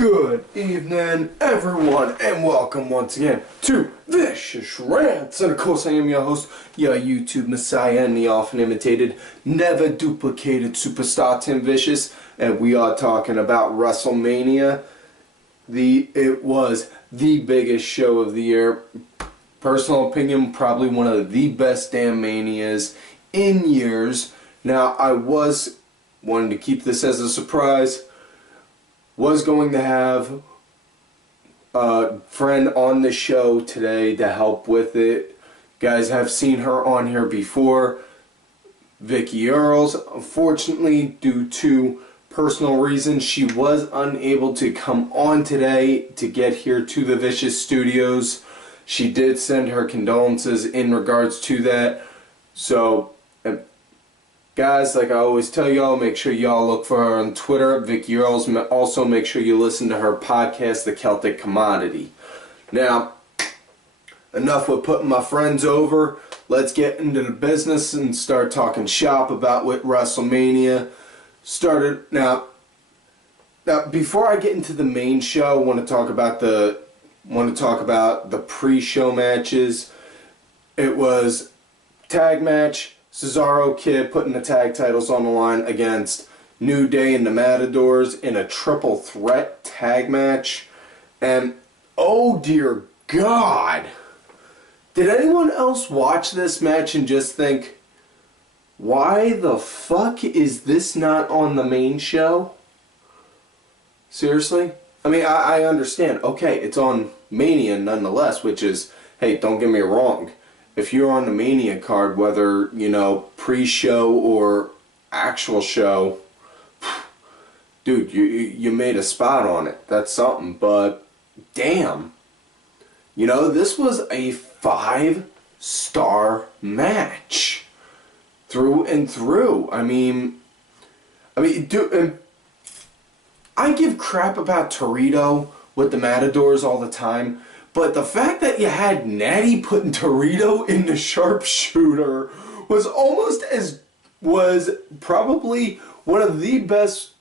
Good evening, everyone, and welcome once again to Vicious Rants. And of course, I am your host, your YouTube messiah, and the often imitated, never duplicated superstar Tim Vicious. And we are talking about WrestleMania. It was the biggest show of the year. Personal opinion, probably one of the best damn manias in years. Now, I wanted to keep this as a surprise. Was going to have a friend on the show today to help with it. Guys have seen her on here before. Vicky Earls. Unfortunately, due to personal reasons, she was unable to come on today to get here to the Vicious Studios. She did send her condolences in regards to that. So, guys, like I always tell y'all, make sure y'all look for her on Twitter, Vicky Earls. Also, make sure you listen to her podcast, The Celtic Commodity. Now, enough with putting my friends over. Let's get into the business and start talking shop about what WrestleMania started. Now, before I get into the main show, I want to talk about the pre-show matches. It was tag match. Cesaro Kid putting the tag titles on the line against New Day and the Matadors in a triple threat tag match. And oh dear God, did anyone else watch this match and just think, why the fuck is this not on the main show? Seriously? I mean, I understand. Okay, it's on Mania nonetheless, which is, hey, don't get me wrong. If you're on the Mania card, whether, pre-show or actual show, dude, you made a spot on it. That's something. But, damn. This was a 5-star match. Through and through. I mean, dude, I give crap about Torito with the Matadors all the time. But the fact that you had Natty putting Torito in the sharpshooter was probably one of the best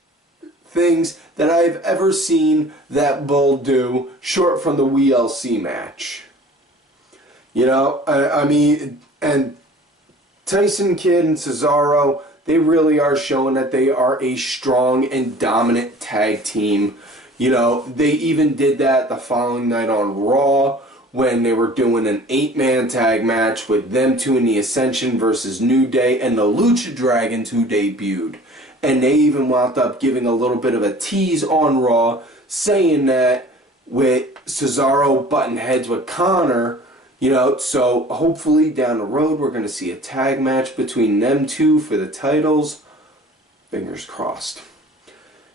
things that I've ever seen that Bull do, short from the WLC match. And Tyson Kidd and Cesaro, they really are showing that they are a strong and dominant tag team. They even did that the following night on Raw when they were doing an 8-man tag match with them two in the Ascension versus New Day and the Lucha Dragons who debuted. And they even wound up giving a little bit of a tease on Raw, saying that with Cesaro butting heads with Connor, so hopefully down the road we're going to see a tag match between them two for the titles. Fingers crossed.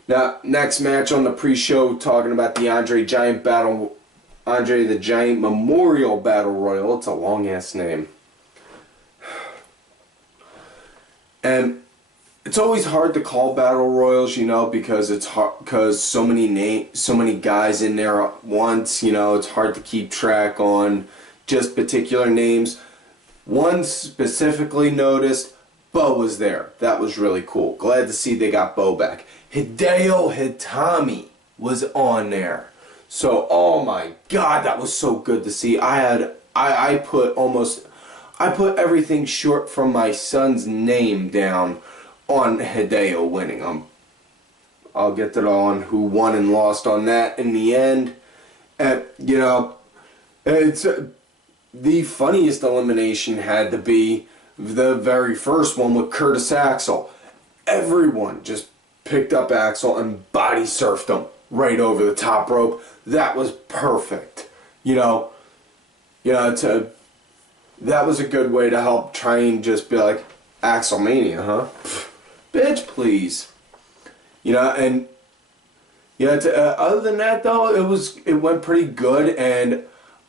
Now, next match on the pre-show, talking about the Andre the Giant Memorial Battle Royal. It's a long-ass name. And it's always hard to call Battle Royals, because it's hard, because so many guys in there at once, it's hard to keep track on just particular names. One specifically noticed, Bo was there. That was really cool. Glad to see they got Bo back. Hideo Itami was on there. So, oh my God, that was so good to see. I put everything short from my son's name down on Hideo winning. I'll get to that on who won and lost on that in the end. And, it's the funniest elimination had to be the very first one with Curtis Axel. Everyone just picked up Axel and body surfed him right over the top rope. That was perfect. That was a good way to help try and just be like, Axelmania, huh? Pfft, bitch, please. Other than that though, it went pretty good, and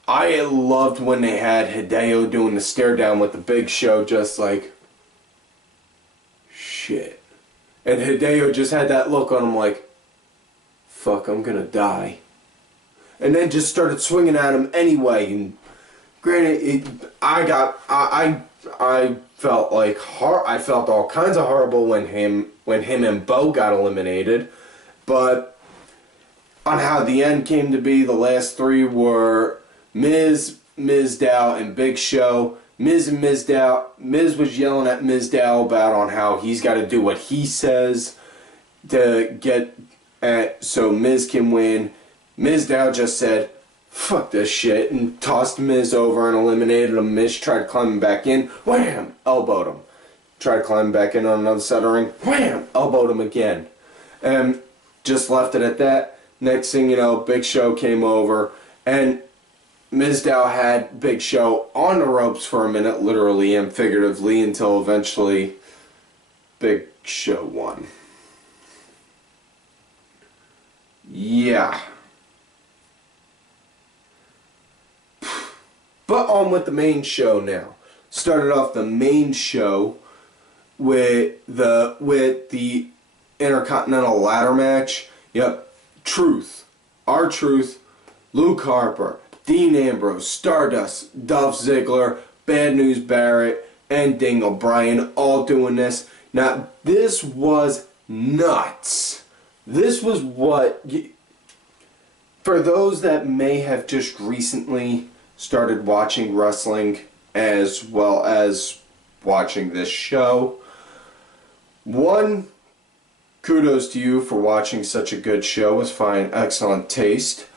I loved when they had Hideo doing the stare down with the Big Show, just like, shit. And Hideo just had that look on him like, fuck, I'm gonna die. And then just started swinging at him anyway. And granted, I felt all kinds of horrible when him and Bo got eliminated. But on how the end came to be. The last three were Miz, Mizdow, and Big Show. Miz and Mizdow. Miz was yelling at Mizdow about on how he's got to do what he says to get so Miz can win. Mizdow just said, "Fuck this shit," and tossed Miz over and eliminated him. Miz tried climbing back in. Wham! Elbowed him. Tried climbing back in on another side of the ring. Wham! Elbowed him again. And just left it at that. Next thing you know, Big Show came over, and Mizdow had Big Show on the ropes for a minute, literally and figuratively, until eventually Big Show won. Yeah. But on with the main show now. Started off the main show with the Intercontinental Ladder match. Yep, Truth, R-Truth, Luke Harper, Dean Ambrose, Stardust, Dolph Ziggler, Bad News Barrett, and Daniel Bryan all doing this. Now, this was nuts. This was what, for those that may have just recently started watching wrestling as well as watching this show, one, kudos to you for watching such a good show with fine, excellent taste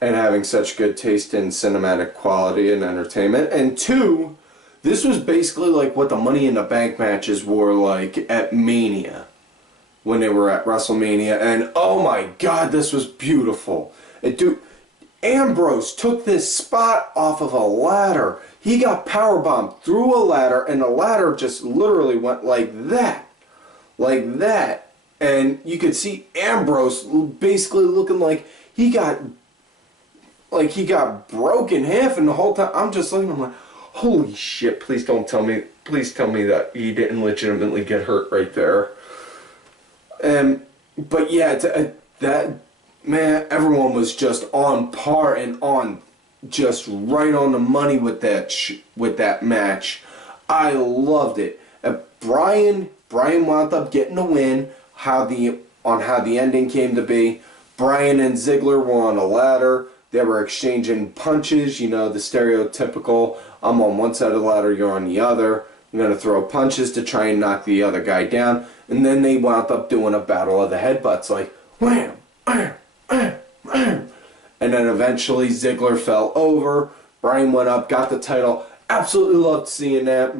and having such good taste in cinematic quality and entertainment. And two, this was basically like what the Money in the Bank matches were like at Mania, when they were at WrestleMania, and oh my god, this was beautiful. Dude, Ambrose took this spot off of a ladder. He got powerbombed through a ladder, and the ladder just literally went like that. Like that. And you could see Ambrose basically looking like he got broke in half, and the whole time I'm just looking, I'm like, holy shit, please tell me that he didn't legitimately get hurt right there. But yeah, that, man, everyone was just on par and on, just right on the money with that match. I loved it. Brian wound up getting the win. How the ending came to be. Brian and Ziggler were on a ladder. They were exchanging punches. You know, the stereotypical, I'm on one side of the ladder, you're on the other. I'm going to throw punches to try and knock the other guy down. And then they wound up doing a battle of the headbutts, like wham, wham, wham, wham. And then eventually Ziggler fell over. Brian went up, got the title. Absolutely loved seeing that.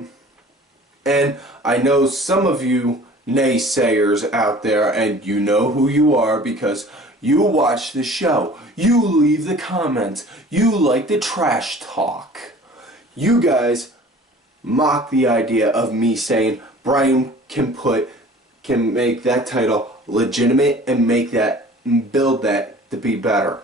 And I know some of you naysayers out there, and you know who you are because you watch the show. You leave the comments. You like the trash talk. You guys mock the idea of me saying Brian can make that title legitimate and build that to be better.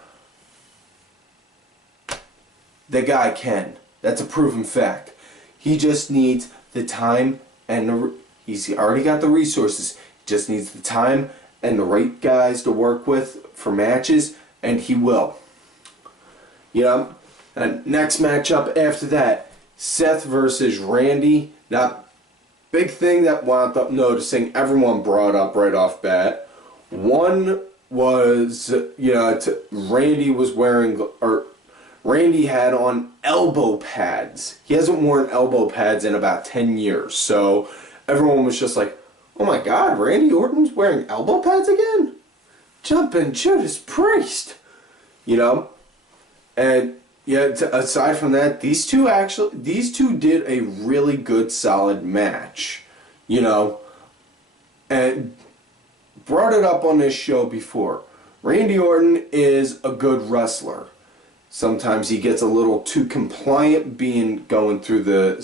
The guy can. That's a proven fact. He just needs the time and he's already got the resources. He just needs the time and the right guys to work with for matches, and he will. You know, and next matchup after that, Seth versus Randy. Now, big thing that wound up noticing, everyone brought up right off bat. One was, you know, Randy was wearing, or Randy had on elbow pads. He hasn't worn elbow pads in about 10 years. So everyone was just like, oh my god, Randy Orton's wearing elbow pads again? Jumpin' Judas Priest. You know? And yeah, aside from that, these two did a really good, solid match. You know? And brought it up on this show before. Randy Orton is a good wrestler. Sometimes he gets a little too compliant, going through the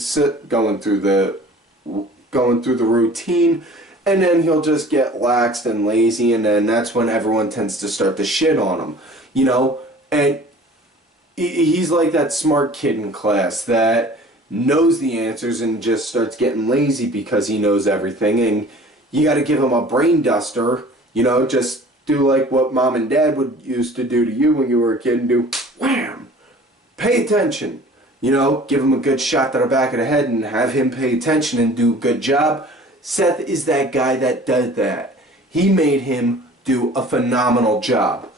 routine, and then he'll just get laxed and lazy, and then that's when everyone tends to start to shit on him, you know. And he's like that smart kid in class that knows the answers and just starts getting lazy because he knows everything, and you got to give him a brain duster, you know, just do like what mom and dad used to do to you when you were a kid and do wham! Pay attention. You know, give him a good shot to the back of the head and have him pay attention and do a good job. Seth is that guy that does that. He made him do a phenomenal job.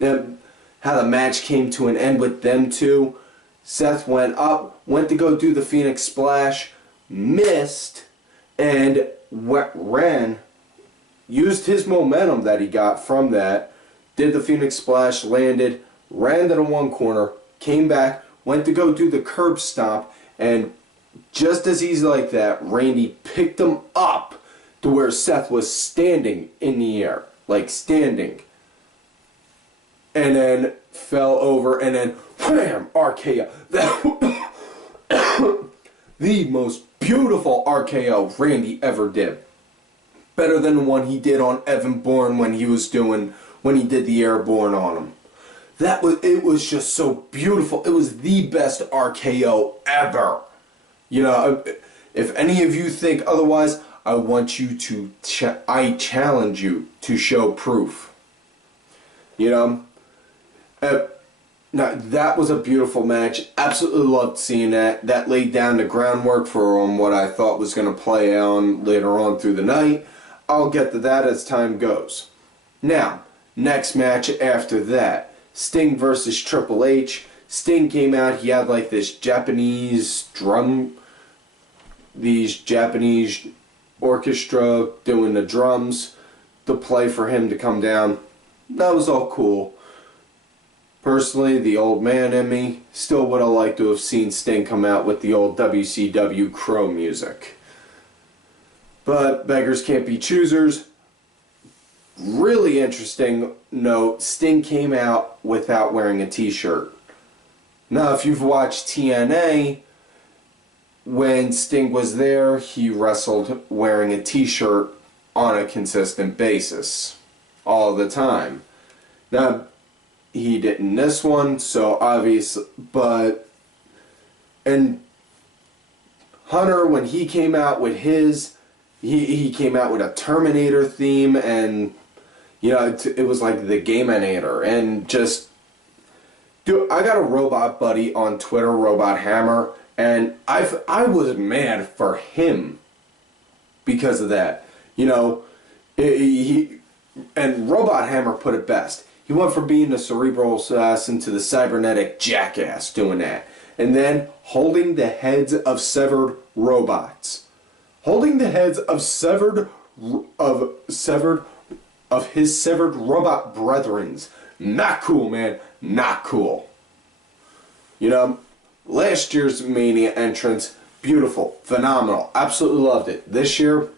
how the match came to an end with them two. Seth went up, went to go do the Phoenix Splash, missed, and ran, used his momentum that he got from that, did the Phoenix Splash, landed, ran to the one corner, came back, went to go do the curb stomp, and just as easy like that, Randy picked him up to where Seth was standing in the air, like standing, and then fell over, and then wham, RKO. The most beautiful RKO Randy ever did. Better than the one he did on Evan Bourne when he did the airborne on him. It was just so beautiful. It was the best RKO ever. You know, if any of you think otherwise, I want you to, I challenge you to show proof. You know? Now, that was a beautiful match. Absolutely loved seeing that. That laid down the groundwork for what I thought was going to play on later on through the night. I'll get to that as time goes. Now, next match after that, Sting versus Triple H. Sting came out, he had like this Japanese orchestra doing the drums to play for him to come down. That was all cool. Personally, the old man in me still would have liked to have seen Sting come out with the old WCW Crow music. But beggars can't be choosers. Really interesting note, Sting came out without wearing a t-shirt. Now, if you've watched TNA, when Sting was there, he wrestled wearing a t-shirt on a consistent basis. All the time. Now, he didn't this one, so obviously, and Hunter, when he came out with his, he came out with a Terminator theme, and, you know, it was like the Gaminator, and just, dude, I got a robot buddy on Twitter, Robot Hammer, and I was mad for him because of that, you know, and Robot Hammer put it best. He went from being a cerebral assassin to the cybernetic jackass doing that. And then holding the heads of severed robots. Holding the heads of his severed robot brethrens. Not cool, man. Not cool. You know, last year's Mania entrance, beautiful, phenomenal. Absolutely loved it. This year,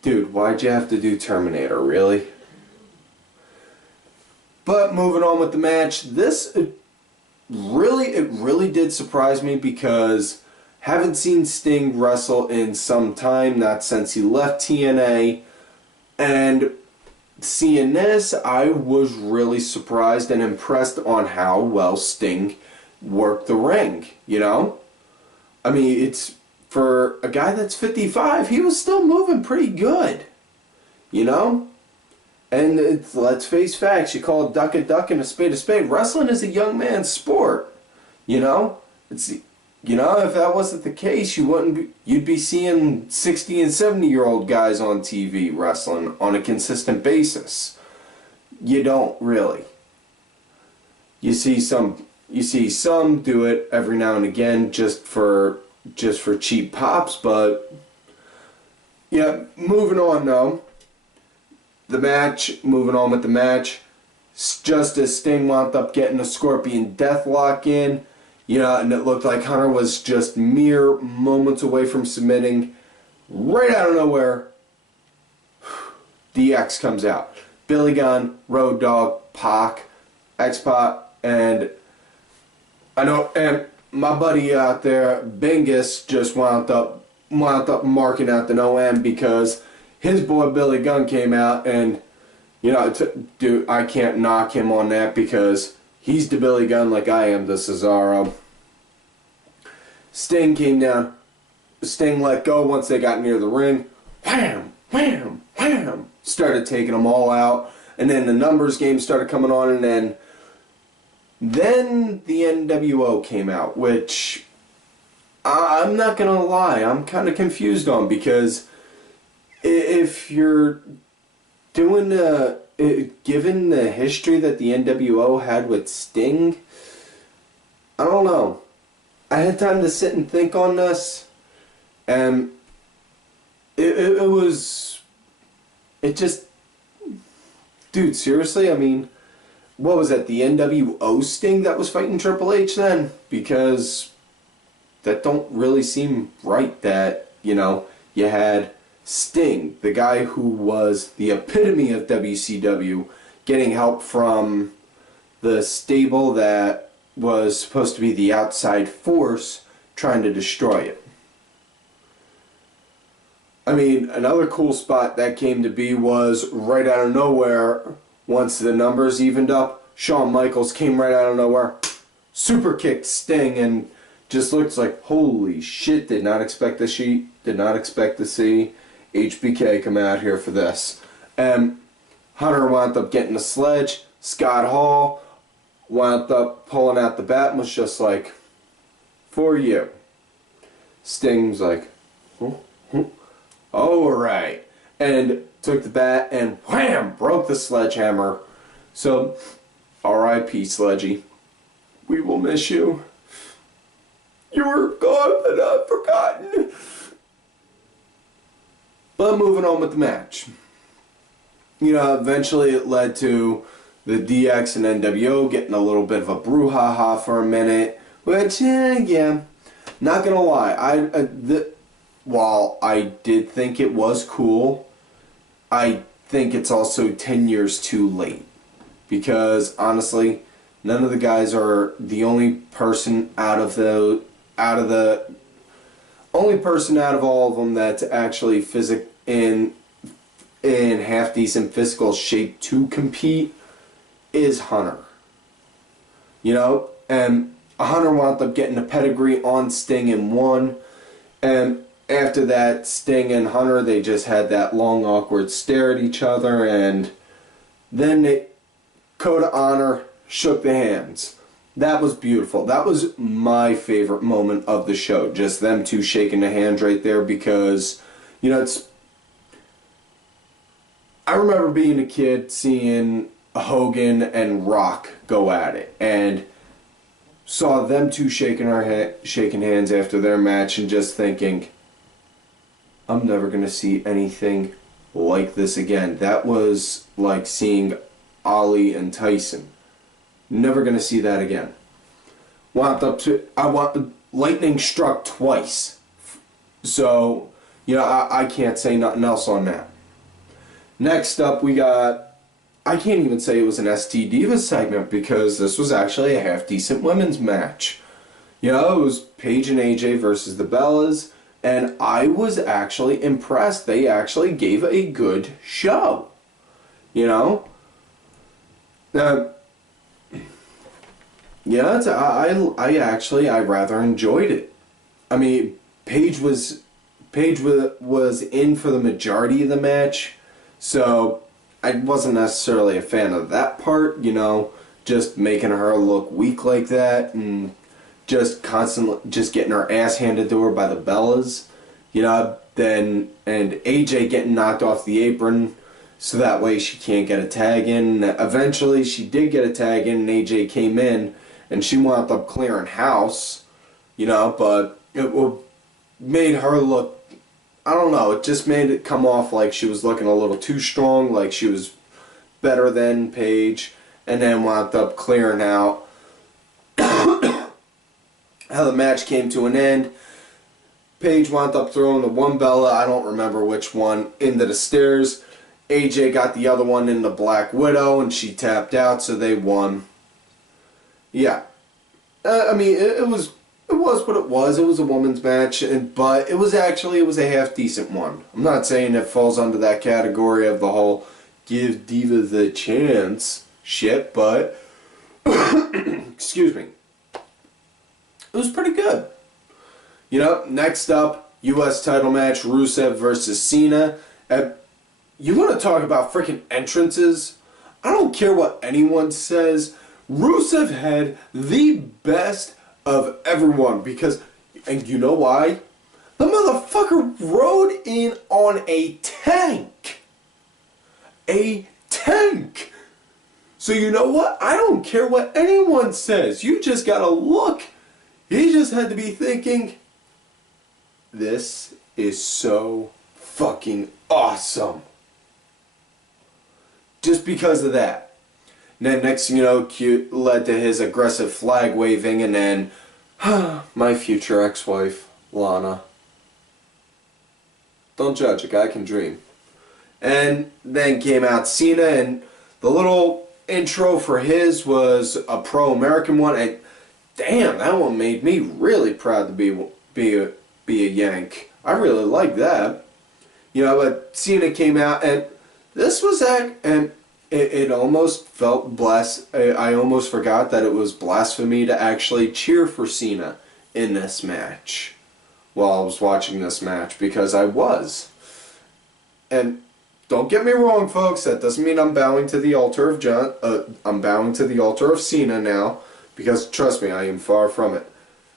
dude, why'd you have to do Terminator, really? But moving on with the match, it really did surprise me because haven't seen Sting wrestle in some time, not since he left TNA, and seeing this, I was really surprised and impressed on how well Sting worked the ring, you know? I mean, it's, for a guy that's 55, he was still moving pretty good, you know? And let's face facts, you call a duck and a spade a spade. Wrestling is a young man's sport, you know? You know, if that wasn't the case, you'd be seeing 60 and 70-year-old guys on TV wrestling on a consistent basis. You don't really. You see some do it every now and again just for cheap pops, but yeah, moving on though. Moving on with the match, just as Sting wound up getting a Scorpion Deathlock in, you know, and it looked like Hunter was just mere moments away from submitting, right out of nowhere, DX comes out. Billy Gunn, Road Dogg, Pac, X-Pac, and I know, and my buddy out there, Bingus, just wound up marking out the no end because his boy Billy Gunn came out, and, you know, dude, I can't knock him on that because he's the Billy Gunn like I am the Cesaro. Sting came down. Sting let go once they got near the ring. Wham! Wham! Wham! Started taking them all out. And then the numbers game started coming on, and then the NWO came out, which I'm not going to lie, I'm kind of confused on, because if you're doing given the history that the NWO had with Sting, I don't know. I had time to sit and think on this, and it just, dude, seriously, I mean, what was that, the NWO Sting that was fighting Triple H then? Because that don't really seem right that, you had Sting, the guy who was the epitome of WCW, getting help from the stable that was supposed to be the outside force trying to destroy it. I mean, another cool spot that came to be was right out of nowhere, once the numbers evened up, Shawn Michaels came right out of nowhere, super kicked Sting, and just looks like, holy shit, did not expect to see HBK come out here for this. And Hunter wound up getting a sledge. Scott Hall wound up pulling out the bat and was just like, for you. Sting's like, alright. And took the bat and wham! Broke the sledgehammer. So, R.I.P. Sledgy. We will miss you. You were gone but not forgotten. But moving on with the match. Eventually it led to the DX and NWO getting a little bit of a brouhaha for a minute. Which, yeah, not gonna lie. While I did think it was cool, I think it's also 10 years too late. Because, honestly, none of the guys are the only person out of all of them that's actually in half decent physical shape to compete is Hunter. And Hunter wound up getting a pedigree on Sting and won. And after that, Sting and Hunter, they just had that long awkward stare at each other, and then Code of Honor shook the hands. That was beautiful. That was my favorite moment of the show. Just them two shaking the hands right there, because, I remember being a kid seeing Hogan and Rock go at it, and saw them two shaking hands after their match and just thinking, I'm never going to see anything like this again. That was like seeing Ali and Tyson. Never going to see that again. Lightning struck twice. So, I can't say nothing else on that. Next up, we got, I can't even say it was an ST Divas segment, because this was actually a half-decent women's match. It was Paige and AJ versus the Bellas, and I was actually impressed. They actually gave a good show. I rather enjoyed it. I mean, Paige was in for the majority of the match, so I wasn't necessarily a fan of that part, just making her look weak like that, and just getting her ass handed to her by the Bellas, and AJ getting knocked off the apron, so that way she can't get a tag in. Eventually she did get a tag in, and AJ came in, and she wound up clearing house, but it made her look, I don't know, it just made it come off like she was looking a little too strong, like she was better than Paige, and then wound up clearing out. How the match came to an end, Paige wound up throwing the one Bella, I don't remember which one, into the stairs. AJ got the other one in the Black Widow, and she tapped out, so they won. Yeah. I mean, it was what it was. It was a woman's match, but it was a half-decent one. I'm not saying it falls under that category of the whole give divas a chance shit, but excuse me. It was pretty good. Next up, U.S. title match, Rusev versus Cena. You want to talk about freaking entrances? I don't care what anyone says. Rusev had the best of everyone, because, and you know why? The motherfucker rode in on a tank. A tank! yank. So you know what? I don't care what anyone says. You just gotta look. He just had to be thinking, this is so fucking awesome. Just because of that. And then next thing you know, cute led to his aggressive flag waving, and then my future ex-wife, Lana. Don't judge, a guy can dream. And then came out Cena, and the little intro for his was a pro-American one, and damn, that one made me really proud to be a Yank. I really like that. You know, but Cena came out, and this was and it almost felt blessed. I almost forgot that it was blasphemy to actually cheer for Cena in this match while I was watching this match, because I was. And don't get me wrong, folks, that doesn't mean I'm bowing to the altar of I'm bowing to the altar of Cena now, because trust me, I am far from it.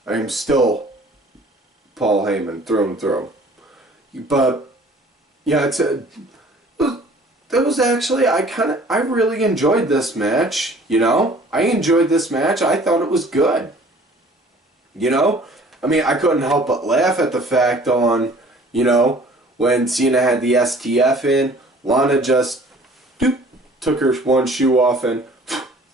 I am still Paul Heyman through and through. But yeah, that was actually, I really enjoyed this match, you know? I enjoyed this match. I thought it was good. You know? I mean, I couldn't help but laugh at the fact on, you know, when Cena had the STF in, Lana just took her one shoe off and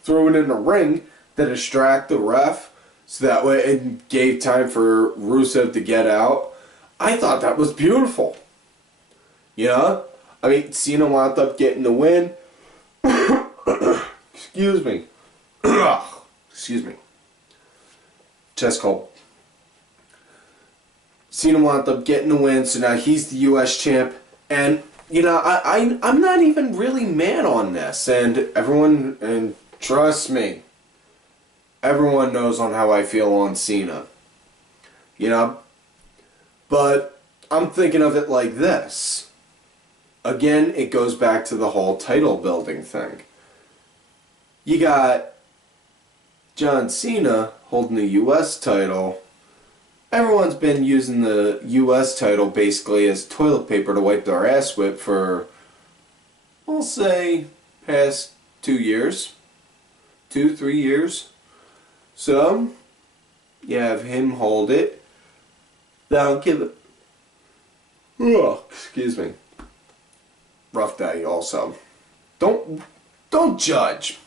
threw it in the ring to distract the ref, so that way it gave time for Rusev to get out. I thought that was beautiful. You know? I mean, Cena wound up getting the win. Excuse me. Excuse me. Chest cold. Cena wound up getting the win, so now he's the U.S. champ. And, you know, I'm not even really mad on this. And everyone, and trust me, everyone knows on how I feel on Cena. You know? But I'm thinking of it like this. Again, it goes back to the whole title building thing. You got John Cena holding the U.S. title. Everyone's been using the U.S. title basically as toilet paper to wipe their ass with for, we'll say, past 2 years. 2-3 years. So, you have him hold it. Now give it. Oh, excuse me. Rough day also. Don't judge.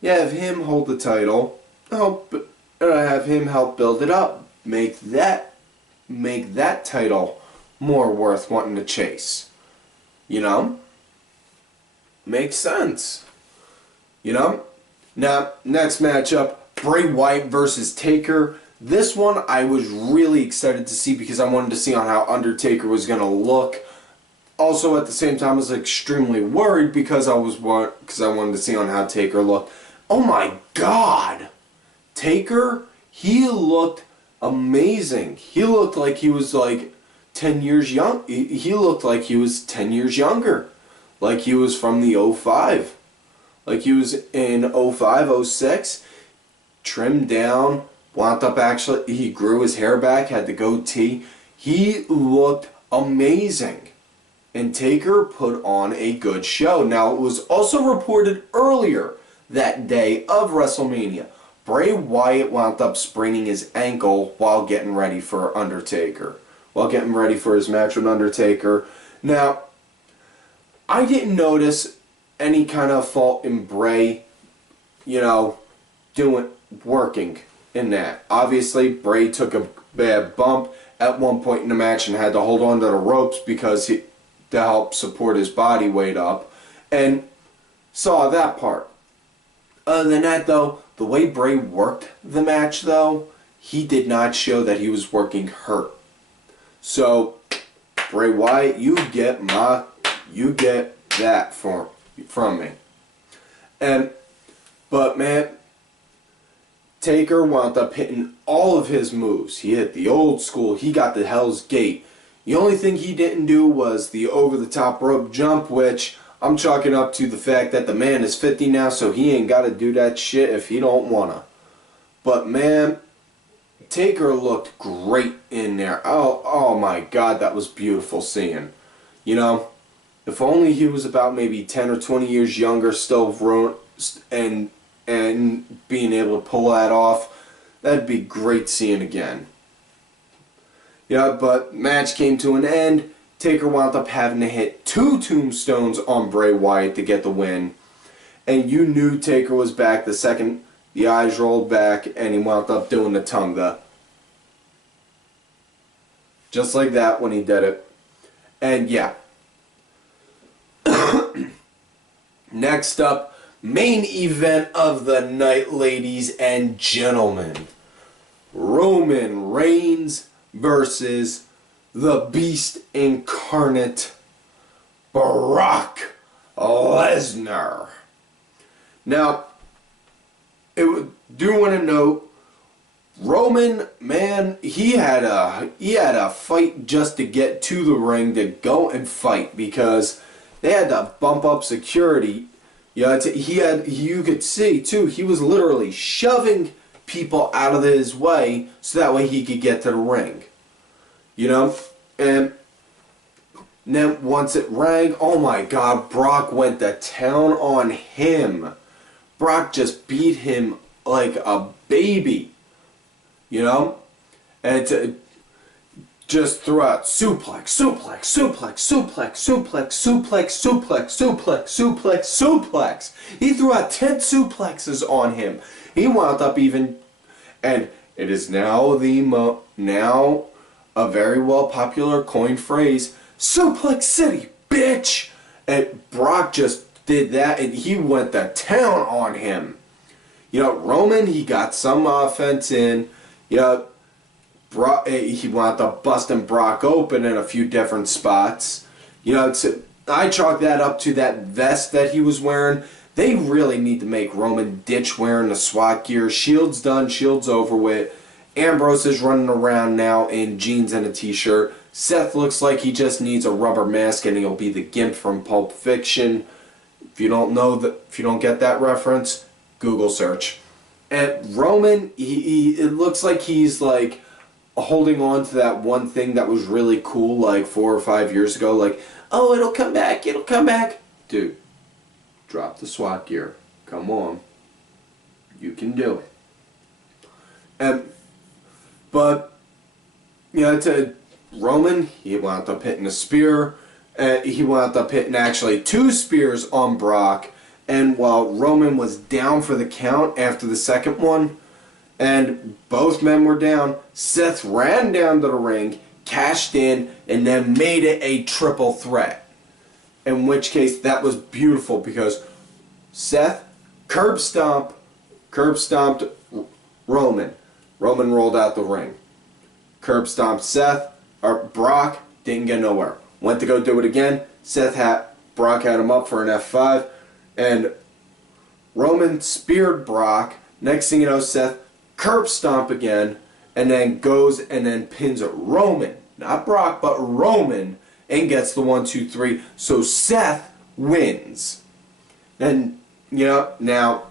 You have him hold the title. Have him help build it up. Make that title more worth wanting to chase. You know? Makes sense. You know? Now, next matchup, Bray Wyatt versus Taker. This one I was really excited to see because I wanted to see on how Undertaker was going to look. Also, at the same time, I was extremely worried because I wanted to see on how Taker looked. Oh my God! Taker, he looked amazing. He looked like he was like 10 years young. He looked like he was 10 years younger. Like he was from the 05. Like he was in 05, 06. Trimmed down. Wound up actually, he grew his hair back, had the goatee. He looked amazing. And Taker put on a good show. Now, it was also reported earlier that day of WrestleMania, Bray Wyatt wound up spraining his ankle while getting ready for Undertaker. While getting ready for his match with Undertaker. Now, I didn't notice any kind of fault in Bray, you know, working in that. Obviously, Bray took a bad bump at one point in the match and had to hold on to the ropes because to help support his body weight up, and saw that part. Other than that, though, the way Bray worked the match, though, he did not show that he was working hurt. So, Bray Wyatt, you get that from me. But man, Taker wound up hitting all of his moves. He hit the old school. He got the Hell's Gate. The only thing he didn't do was the over-the-top rope jump, which I'm chalking up to the fact that the man is 50 now, so he ain't got to do that shit if he don't wanna. But man, Taker looked great in there. Oh my God, that was beautiful seeing. You know, If only he was about maybe 10 or 20 years younger, still and being able to pull that off. That'd be great seeing again. Yeah, but match came to an end. Taker wound up having to hit 2 tombstones on Bray Wyatt to get the win. And you knew Taker was back the second the eyes rolled back and he wound up doing the Tunga. Just like that when he did it. And yeah. Next up, main event of the night, ladies and gentlemen. Roman Reigns versus the Beast Incarnate, Brock Lesnar. Now, do want to note, Roman, man, he had a fight just to get to the ring to go and fight because they had to bump up security. Yeah, you could see too, he was literally shoving people out of his way so that way he could get to the ring. You know, and then once it rang, oh my God, Brock went to town on him. Brock just beat him like a baby, you know, and just threw out suplex, suplex, suplex, suplex, suplex, suplex, suplex, suplex, suplex. He threw out 10 suplexes on him. He wound up even, and it is now now a very well popular coined phrase, Suplex City, bitch. And Brock just did that, and he went to town on him. You know, Roman, he got some offense in. You know, he wound up busting Brock open in a few different spots. You know, I chalk that up to that vest that he was wearing. They really need to make Roman ditch wearing the SWAT gear. Shield's done, Shield's over with. Ambrose is running around now in jeans and a t-shirt. Seth looks like he just needs a rubber mask and he'll be the Gimp from Pulp Fiction. If you don't know that, if you don't get that reference, Google search. And Roman, it looks like he's like holding on to that one thing that was really cool like 4 or 5 years ago. Like, oh, it'll come back, it'll come back. Dude, drop the SWAT gear. Come on. You can do it. But, you know, to Roman, he wound up hitting a spear. He wound up hitting actually 2 spears on Brock. And while Roman was down for the count after the second one, and both men were down, Seth ran down to the ring, cashed in, and then made it a triple threat. In which case, that was beautiful because Seth curb stomped Roman. Roman rolled out the ring. Curb stomped Brock, didn't get nowhere. Went to go do it again. Brock had him up for an F5. And Roman speared Brock. Next thing you know, Seth curb stomp again. And then goes and then pins Roman. Not Brock, but Roman. And gets the 1, 2, 3. So Seth wins. And, you know, now,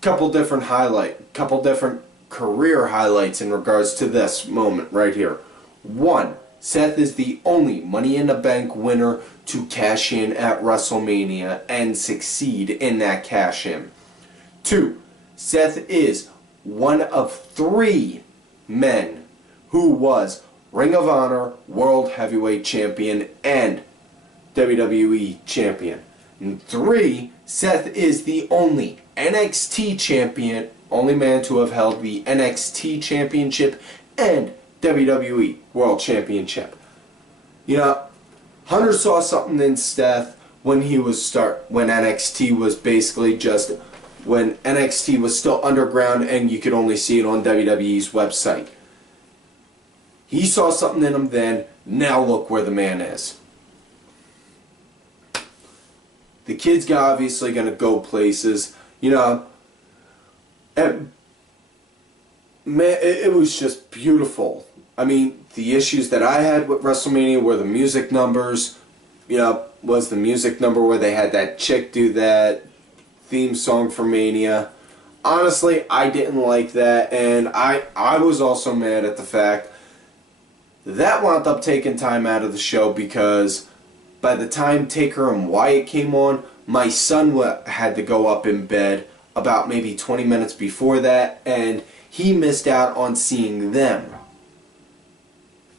couple different career highlights in regards to this moment right here. 1, Seth is the only Money in the Bank winner to cash in at WrestleMania and succeed in that cash in. 2, Seth is one of 3 men who was Ring of Honor World Heavyweight Champion and WWE Champion. And 3, Seth is the only NXT Champion, only man to have held the NXT Championship and WWE World Championship. You know, Hunter saw something in Seth when NXT was basically just, when NXT was still underground and you could only see it on WWE's website. He saw something in him then, now look where the man is. The kid's obviously going to go places, you know. And man, it was just beautiful. I mean, the issues that I had with WrestleMania were the music numbers. You know, was the music number where they had that chick do that theme song for Mania. Honestly, I didn't like that, and I was also mad at the fact that wound up taking time out of the show because by the time Taker and Wyatt came on, my son had to go up in bed about maybe 20 minutes before that, and he missed out on seeing them.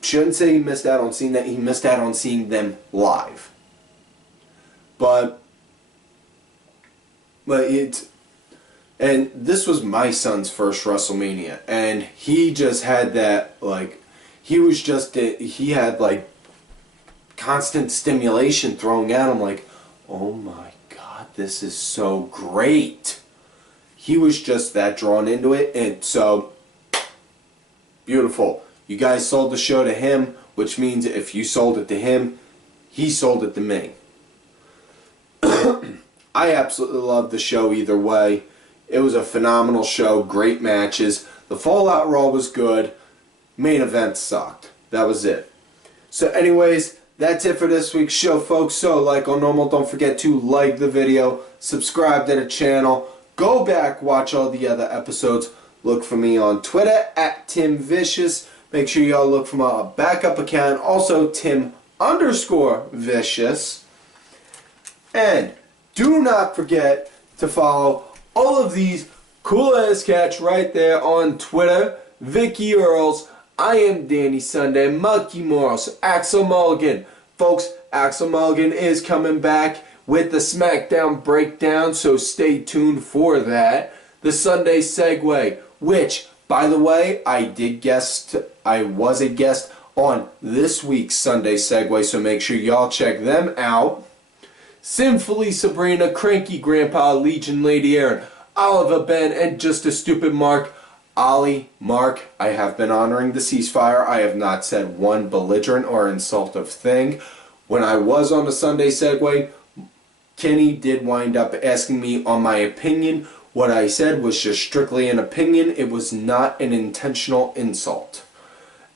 Shouldn't say he missed out on seeing that, he missed out on seeing them live. But and this was my son's first WrestleMania, and he just had that, like, he had, like, constant stimulation throwing at him, like, oh my God, this is so great. He was just that drawn into it, and so, beautiful. You guys sold the show to him, which means if you sold it to him, he sold it to me. I absolutely loved the show either way. It was a phenomenal show, great matches. The Fallout Raw was good. Main event sucked. That was it. So anyways, that's it for this week's show, folks. So like on normal, don't forget to like the video, subscribe to the channel, go back, watch all the other episodes. Look for me on Twitter at TimVicious. Make sure y'all look for my backup account, also Tim_Vicious. And do not forget to follow all of these cool ass cats right there on Twitter. Vicky Earls, I am Danny Sunday, Monkey Morris, Axel Mulligan. Folks, Axel Mulligan is coming back with the SmackDown breakdown, so stay tuned for that. The Sunday Segue, which, by the way, I was a guest on this week's Sunday Segue, so make sure y'all check them out. Sinfully Sabrina, Cranky Grandpa, Legion Lady Aaron, Oliver Ben, and Just a Stupid Mark. Ollie, Mark, I have been honoring the ceasefire. I have not said one belligerent or insultive thing. When I was on the Sunday Segue, Kenny did wind up asking me on my opinion. What I said was just strictly an opinion. It was not an intentional insult.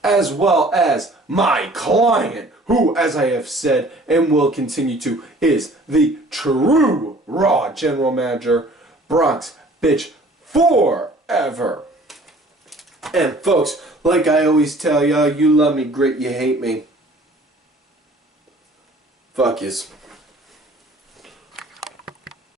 As well as my client, who, as I have said and will continue to, is the true Raw General Manager, Bronx Bitch Forever. And folks, like I always tell y'all, you love me, great, you hate me. Fuck yous.